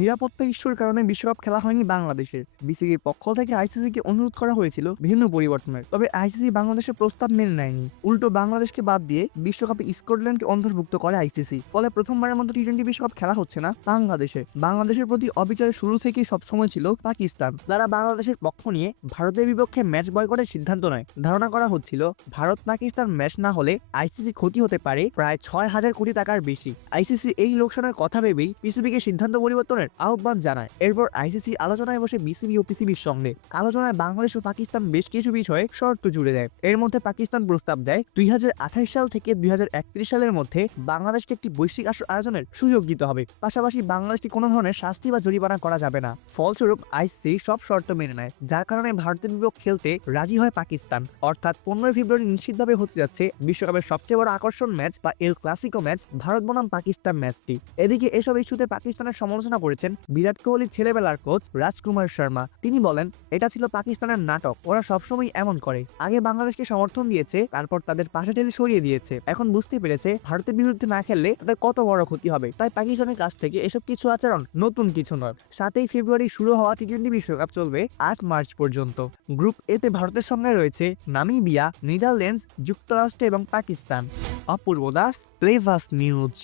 নিরাপত্তা ইস্যুর কারণে বিশ্বকাপ খেলা হয়নি বাংলাদেশের। বিসিবির পক্ষ থেকে আইসিসিকে অনুরোধ করা হয়েছিল বিভিন্ন পরিবর্তনের, তবে আইসিসি বাংলাদেশের প্রস্তাব মেনে নেয়নি। উল্টো বাংলাদেশকে বাদ দিয়ে বিশ্বকাপে স্কটল্যান্ডকে অন্তর্ভুক্ত করে আইসিসি। ফলে প্রথমবারের মতো টি-20 বিশ্বকাপ খেলা হচ্ছে না বাংলাদেশের প্রতি অবিচারের শুরু থেকেই সবসময় ছিল পাকিস্তান। তারা বাংলাদেশের পক্ষ নিয়ে ভারতের বিপক্ষে ম্যাচ বয়কটের সিদ্ধান্ত নেয়। ধারণা করা হচ্ছিল ভারত পাকিস্তান ম্যাচ না হলে আইসিসি ক্ষতি হতে পারে প্রায় 6,000 কোটি টাকার বেশি। আইসিসি এই লোকসানের কথা ভেবেই পিসিবিকে সিদ্ধান্ত পরিবর্তনের আহ্বান জানায়। এরপর আইসিসি আলোচনায় বসে বিসিবি ও পিসিবির সঙ্গে। আলোচনায় বাংলাদেশ ও পাকিস্তান বেশ কিছু বিষয়ে শর্ত জুড়ে দেয়। এর মধ্যে পাকিস্তান প্রস্তাব দেয় 2028 সাল থেকে 2031 সালের মধ্যে বাংলাদেশকে একটি বৈশ্বিক আসর আয়োজনের সুযোগ দিতে হবে। পাশাপাশি বাংলাদেশকে কোনো ধরনের শাস্তি বা জরিমানা করা যাবে না। ফলস্বরূপ আইসিসি সব শর্ত মেনে নেয়, যার কারণে ভারতের বিপক্ষে খেলতে রাজি হয় পাকিস্তান। অর্থাৎ 15 ফেব্রুয়ারি নিশ্চিতভাবে হতে যাচ্ছে বিশ্বকাপের সবচেয়ে বড় আকর্ষণ ম্যাচ বা এল ক্লাসিকো ম্যাচ, ভারত বনাম পাকিস্তান ম্যাচটি। এদিকে এসব ইস্যুতে পাকিস্তানের সমালোচনা করেছেন বিরাট কোহলির ছেলেবেলার কোচ রাজকুমার শর্মা। তিনি বলেন, এটা ছিল পাকিস্তানের নাটক, ওরা সবসময় এমন করে। আগে বাংলাদেশকে সমর্থন দিয়েছে, তারপর তাদের পাশে ঠেলে সরিয়ে দিয়েছে। এখন বুঝতে পেরেছে ভারতের বিরুদ্ধে না খেললে তাদের কত বড় ক্ষতি হবে। তাই পাকিস্তানের কাছ থেকে এসব কিছু আচরণ নতুন কিছু নয়। 7 ফেব্রুয়ারি শুরু হওয়া টি-20 বিশ্বকাপ চলবে 8 মার্চ পর্যন্ত। গ্রুপ এতে ভারতের সঙ্গে রয়েছে নামিবিয়া, নেদারল্যান্ডস, যুক্তরাষ্ট্র এবং পাকিস্তান। অপূর্ব দাস, প্লেভাস নিউজ।